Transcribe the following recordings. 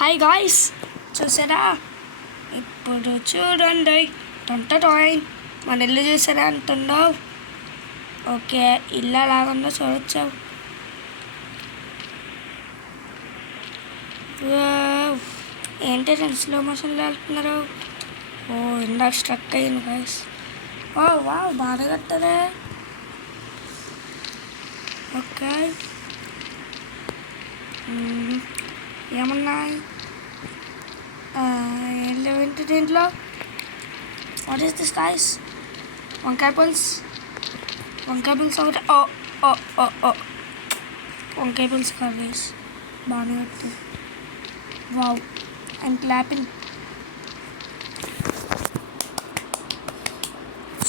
Hi guys, చూసారా? ఇప్పుడు చూడండి టొంటటాయ్ మన ఇల్లు చూసారా అంటుండో. ఓకే, ఇల్లు అలాగుందో చూడొచ్చు. ఏంటి రెండు స్లో మోషన్లో వెళ్తున్నారు? ఓ ఇందాక స్ట్రక్ అయ్యింది గాయ్స్. ఓ వావ్, బాగా కట్టదే. ఓకే, ఏమన్నాయి? ఏం లేవేంటి దీంట్లో? What is this guys? వంకాయ పులుసు ఒకటి. ఓ ఓ ఓ ఓ వంకాయ పులుసు కర్రీస్ బాగానే పెట్టారు. Wow, I'm clapping.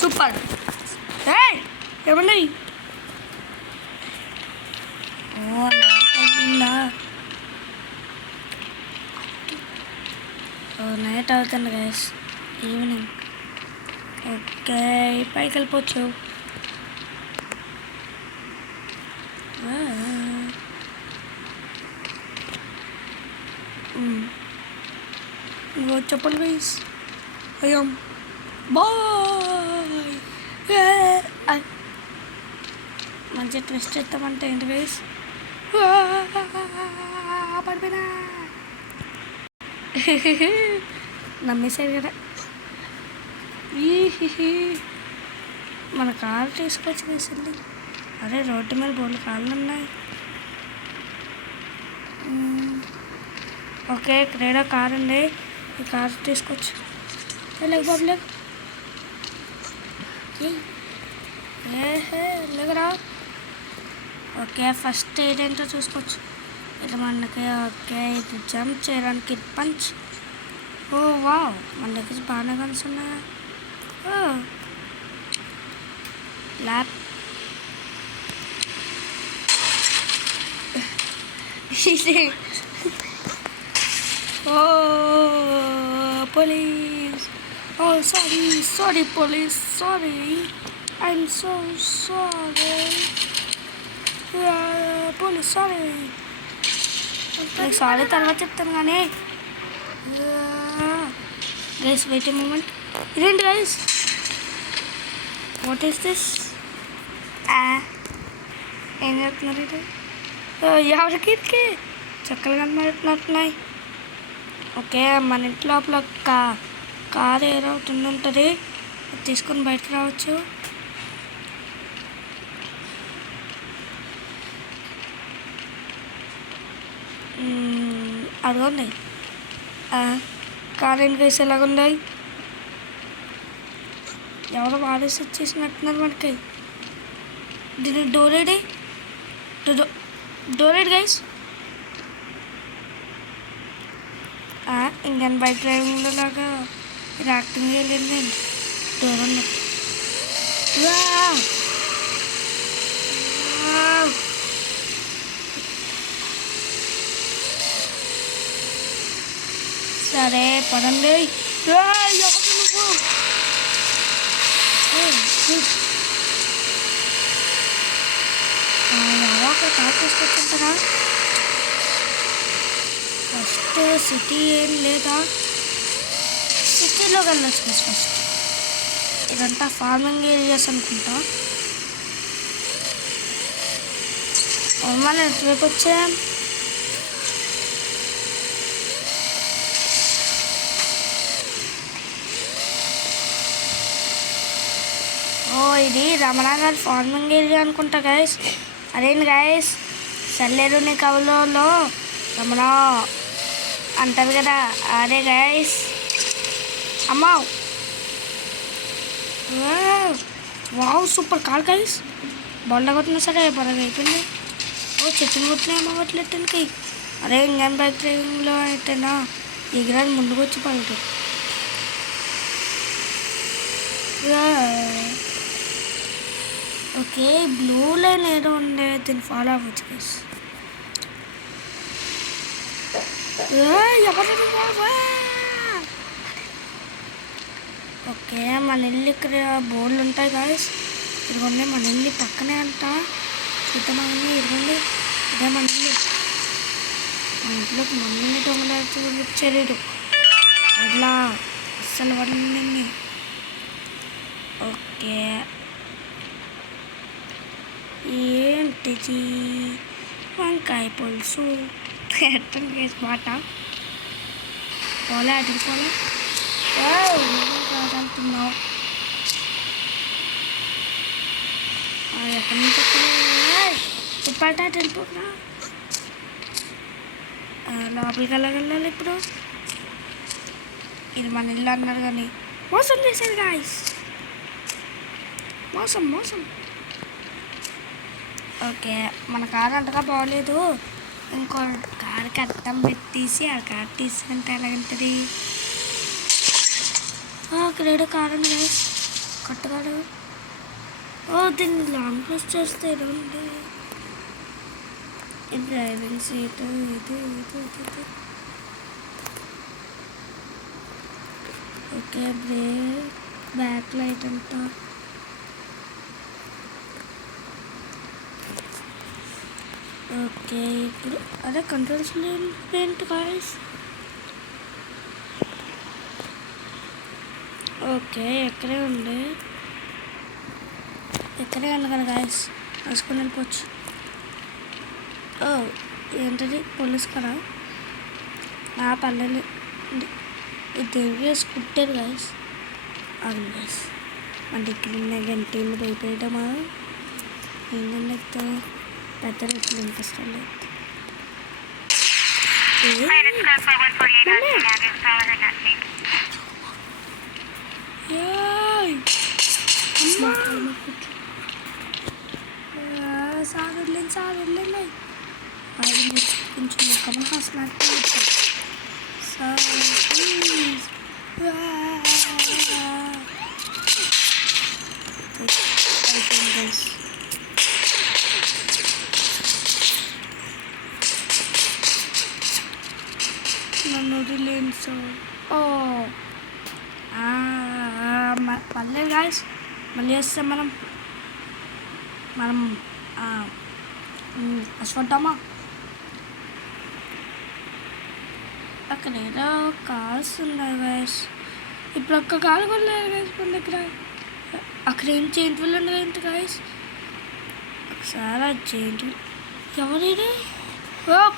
సూపర్. ఏమన్నాయి? ఓ నైట్ అవుతుంది గైస్, ఈవినింగ్. ఓకే, పైకి వెళ్ళిపోవచ్చు. చెప్పండి గైస్. అయ్యాం బాయ్. మంచిగా ట్విస్ట్ చేస్తామంటే ఏంటి గైస్? పడిపోయినా నమ్మేసారు కదా. మన కారు తీసుకొచ్చి వేసింది. అరే రోడ్డు మీద బోర్లు కాళ్ళు ఉన్నాయి. ఓకే, ఇక్కడ కారు ఉంది. ఈ కారు తీసుకొచ్చు. లేక బాబు లేకరా. ఓకే, ఫస్ట్ ఏదేంటో చూసుకోవచ్చు. ఇది మనకి ఓకే, ఇది జంప్ చేయడానికి పంచ్. ఓ వావ్, మన దగ్గర బాగానే గన్స్ ఉన్నాయా? ల్యాప్ oh police. Oh sorry police, sorry, I'm so sorry police, sorry. నీకు సారీ తర్వాత చెప్తాను కానీ గైస్ వెయిట్ ఏ మూమెంట్. ఇదేంటి గైస్? What is this? ఏం చెప్తున్నారు? ఇది ఎవరికి చక్కలు కనబడుతున్నట్టున్నాయి. ఓకే, మన ఇంటి లోపల కారు ఏదో ఒకటి ఉంటుంది, తీసుకొని బయటకు రావచ్చు. అదిగోండి కారు ఏంటి గైస్ ఎలాగున్నాయి? ఎవరో వాడేసి వచ్చేసినట్టున్నారు మనకి. దీని డోరేడి గైస్. ఇండియన్ బైక్ డ్రైవింగ్లో లాగా ఇది యాక్టింగ్ చేయలేదు నేను. డోర్ ఉన్నట్టు. సరే పదండి. ఒక కార్ తీసుకొచ్చుంటారా? ఫస్ట్ సిటీ ఏం లేదా? సిటీలోకి వెళ్ళొచ్చు ఫస్ట్. ఇదంతా ఫార్మింగ్ ఏరియాస్ అనుకుంటా. మనం ఎటువైపు వచ్చాం? ఓ ఇది రమణ గారి ఫార్మింగ్ ఏరియా అనుకుంటా గైస్. అదేంటి గైస్, సల్లేరుని కవులలో రమణ అంటారు కదా, అదే గైస్. అమ్మా వావ్, సూపర్ కార్ గైస్. బొండ కొట్టినా సరే బాగా అయిపోయింది. ఓ చెట్టుని కొట్టినా ఏమవ్వట్లేటానికి. అదే ఇండియన్ బైక్ డ్రైవింగ్లో అయితేనా ఎగిరాని ముందుకు వచ్చి పడుతుంది. ఓకే, బ్లూ లైన్ ఏదో ఉండే, దీన్ని ఫాలో అవ్వచ్చు గైస్. ఓకే, మన ఇల్లు ఇక్కడ బోర్డులు ఉంటాయి గాయస్. ఇదిగోండి మన ఇల్లు పక్కనే అంట. చూద్దామని. ఇదిగోండి, ఇదే మన ఇల్లు. ఇంట్లోకి మమ్మల్ని దొంగలాడుతూ వచ్చారు అట్లా అస్సలు పడిందండి. ఓకే ఏంటిది వంకాయ పులుసు ఎట్టం కేసు మాట పోలే అటు పోలే కాదంటున్నావు ఎక్కడి నుంచి చెప్పాట వెళ్ళిపోతున్నా లోపలికి వెళ్ళగలను ఇప్పుడు. ఇది మన ఇల్లు అన్నారు కానీ మోసం చేశారు గాయ్స్, మోసం మోసం. ఓకే మన కారు అంతగా బాగోలేదు, ఇంకో కారుకి అర్థం పెట్టేసి ఆ కారు తీసుకుంటే ఎలాగంటుంది. అక్కడ ఏదో కారు ఉంది గాయ్స్, కొత్తగాడు. దీన్ని లాంగ్ ప్రెస్ చేస్తే ఏదండి ఈ డ్రైవింగ్ సీటు ఇది ఇది ఇది. ఓకే బ్రేక్ బ్యాక్ లైట్ అంతా. ఓకే ఇప్పుడు అదే కంట్రోల్స్ ఏంటి గాయ్స్. ఓకే ఎక్కడే ఉంది కదా గాయస్, వేసుకొని వెళ్ళిపోవచ్చు. ఏంటది పోలీస్ కదా పల్లెలు ఇది దేవి వేసి కుట్టారు గాయస్. అవును గాయస్ మన ఇక్కడ ఉన్న గంటలు భయపడమా ఏంటంటే పెద్ద రెట్లు ఇంకొస్తాను. సాగర్లేదు కొంచెం కమల్ హాసన్ నన్ను వదిలేను సార్. మళ్ళీ గాయస్ మళ్ళీ వస్తాం మనం వస్తుంటామా. అక్కడ ఏదో కార్స్ ఉన్నాయి గాయస్, ఇప్పుడు ఒక్క కారు కూడా లేదు గాయస్ మన దగ్గర. అక్కడ ఏం జెయింట్ వీల్ ఉంది ఏంటి గాయస్, ఒకసారి ఆ జెయింట్ వీల్ ఎవరైనా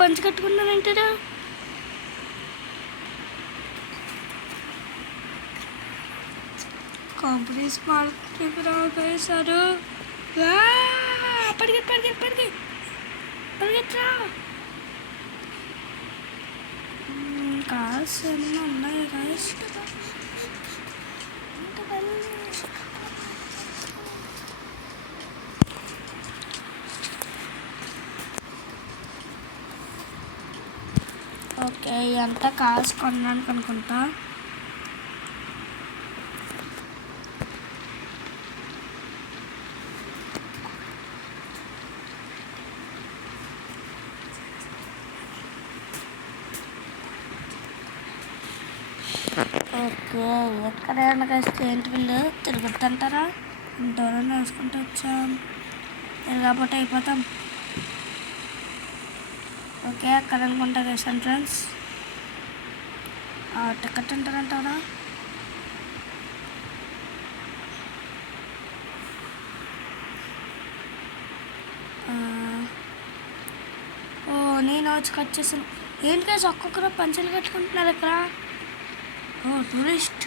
పంచి కట్టుకున్నాను ఏంటో. కంపెనీస్ మార్కెట్ రావు గాయస్. సారు పరిగెట్టరా. కార్స్ ఏమన్నా ఉన్నాయి గాయస్. ఓకే అంతా కార్స్ కొనడానికి అనుకుంటా. ఓకే ఎక్కడైనా కలిసి ఏంటి వీళ్ళు తిరుగుతుంటారా, దూరం వేసుకుంటూ వచ్చాం తిరగకపోతే అయిపోతాం. ఓకే అక్కడ అనుకుంటా గైస్ ఎంట్రన్స్ టికెట్ అంటారంటారా. నేను వచ్చి కట్ చేసాను. ఏంటి గైస్ ఒక్కొక్కరు పంచలు కట్టుకుంటున్నారు ఇక్కడ. టూరిస్ట్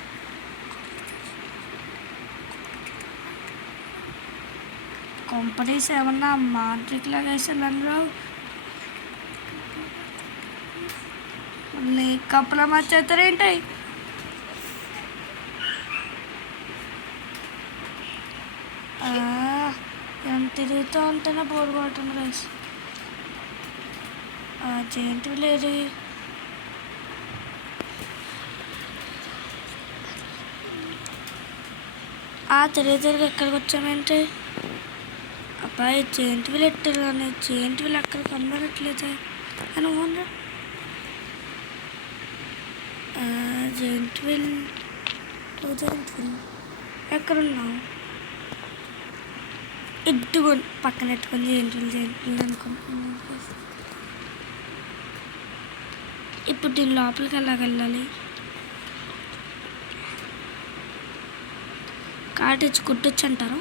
కంపెనీస్ ఏమన్నా మాంట్రిక్ లాగా వేసాను అందులో. మళ్ళీ కప్పుల మర్చేస్తారేంటి. ఎంత తిరుగుతూ ఉంటేనే బోర్ కొడుతుంది రైస్. జెయింట్ వీల్ ఏది తిరిగి ఎక్కడికి వచ్చామంటే అబ్బాయి జెయింట్ వీల్ ఎట్టారు కానీ జెయింట్ వీల్ అక్కడ కనబడట్లేదు అని ఉన్నా. జెయింట్ వీల్ ఎక్కడున్నావు ఎట్టుకొని పక్కన ఎట్టుకొని జెయింట్ వీల్ అనుకుంటున్నాను. ఇప్పుడు దీని లోపలికి ఎలాగెళ్ళాలి? కాటేజ్ కుట్టొచ్చు అంటారు.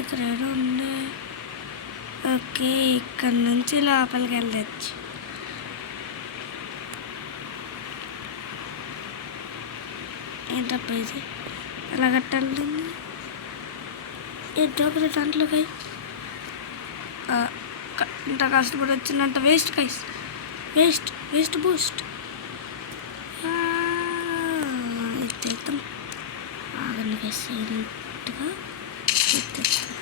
ఇక్కడ ఏదో ఉంది. ఓకే, ఇక్కడ నుంచి లోపలికి వెళ్ళచ్చు. ఏంటప్ప ఇది ఎలా కట్టాలి? ఏంటో ఒకటి దాంట్లోకి ఇంత కష్టపడి వచ్చిందంట వేస్ట్ కైస్, వేస్ట్ వేస్ట్ బూస్ట్. ఎత్తేద్దాం ఆగండి కైస్, సైలెంట్గా ఎత్తేస్తాం.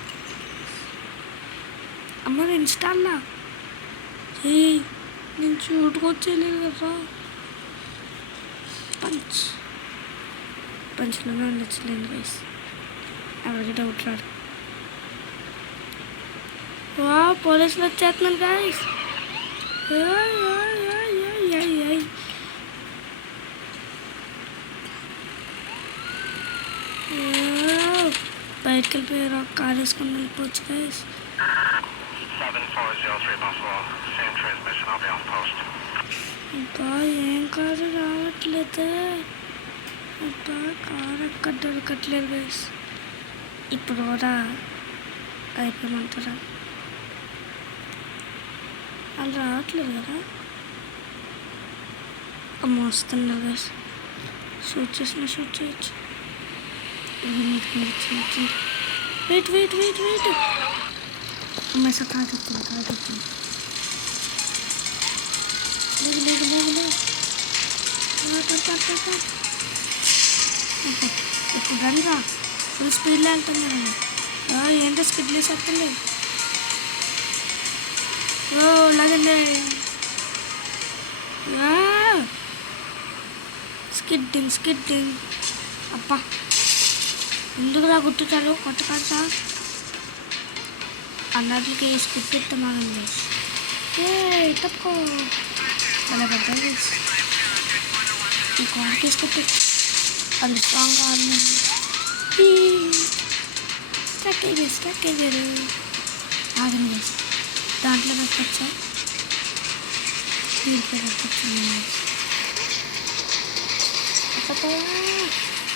అమ్మ ఇన్స్టాల్లా నేను చూడుకొచ్చేయలేదు కదా. పంచ్లోనే ఉండొచ్చులేండి గైస్, ఎవరికి డౌట్ రాదు. వా పోలీసులు వచ్చేస్తున్నాను గైస్. బయటకు వెళ్ళిపోయారు, కార్ వేసుకొని వెళ్ళిపోవచ్చు గైస్. ఇంకా ఏం కారు రావట్లేదు, ఇంకా కార్ ఎక్కడ దొరకట్లేదు గైస్. ఇప్పుడు కూడా అయిపోయినంటారా? వాళ్ళు రావట్లేదు కదా. అమ్మ వస్తున్నారు గైస్, షూట్ చేయొచ్చు. వెయిట్ వెయిట్ వెయిట్ వెయిట్, అమ్మాయి సార్ కాదు లేదు. ఇప్పుడు రండిరా, ఫుల్ స్పీడ్లో వెళ్తున్నారండి. ఏంటో స్కిడ్లు వేసేస్తుంది. లేదండి, స్కిడ్డింగ్. అబ్బా ఎందుకు రా గుర్తుతారు కొట్టకాడు సార్, అన్నట్లకి వేసి గుర్తిస్తామండి. తప్పుకో అలా పెద్ద ఈ కార్ తీసుకొట్టి అది స్ట్రాంగ్ ఆడినండి. స్టక్ అయ్యారు. ఆగండి దాంట్లో పెట్టచ్చా, దీంట్లో పెట్టచ్చు.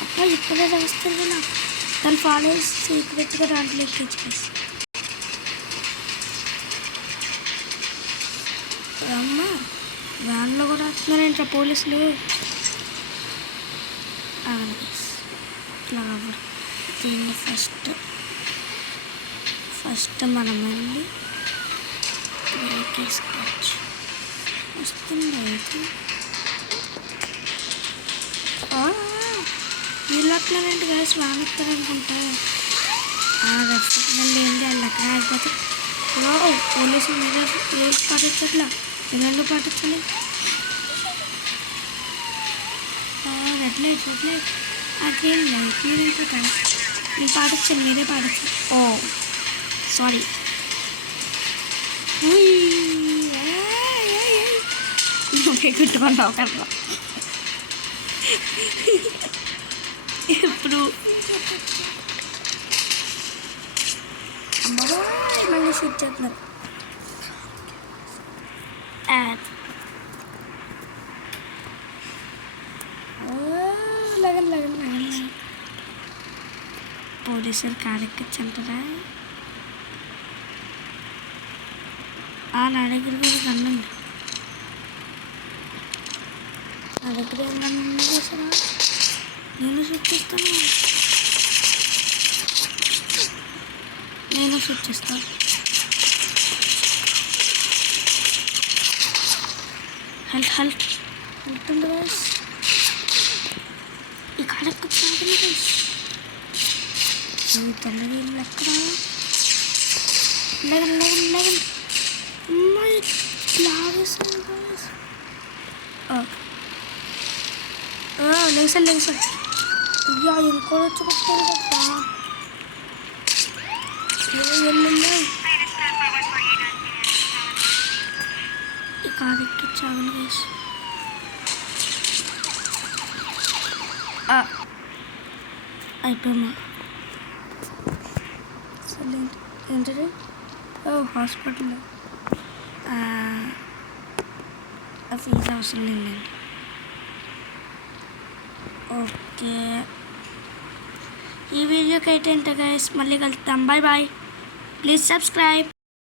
అబ్బా ఇప్పుడే వస్తుంది నా, దాన్ని ఫాలో చేసి సీక్రెట్గా దాంట్లో ఎక్కించుకోవచ్చు. అమ్మ వ్యాన్లో కూడా వస్తున్నారంట పోలీసులు. ఫ్లవర్ దీన్ని ఫస్ట్ మనం వెళ్ళి బ్రేక్ వేసుకోవచ్చు. వస్తుంది అయితే వీళ్ళు అట్లేనంటే గైస్ వ్యాన్ వస్తారనుకుంటా. మళ్ళీ ఏం చేయాలి అక్కడ ఆగిపోతే పోలీసులు రూల్స్ పాటించట్లా, పిల్లలు పాటించాలి. రెడ్ లైట్ అది లైట్ మీద అయిపోతాను. నేను పాటించాను, మీరే పాటించాను. సారీ. ఓకే గుర్తుకున్నావు కదా. ఇప్పుడు అమ్మగా మళ్ళీ షూట్ చేస్తున్నారు. లగన్ పోలీసులు కారెక్కించంటారా? నా దగ్గర కూడా గన్నుంది. నా దగ్గర ఏం గన్ను చేసారా? నేను షూట్ చేస్తాను. హెల్త్ ఉంది గైస్. ఈ కారెక్కి చాగండి గైస్. తొందరగా ఎక్కడ లగన్ అమ్మాయి లాగేసాను గైస్. లేసాను అయ్యా ఇంకోటి వచ్చి కొట్టాను కదా. ఈ కార్ ఎక్కించాను గైస్. అయిపోయామా? ఏంటది? హాస్పిటల్ ఫీజు అవసరం లేదండి. ఓకే, ఈ వీడియోకి అయితే ఇంత గైస్, మళ్ళీ కలుద్దాం. Bye bye, please subscribe.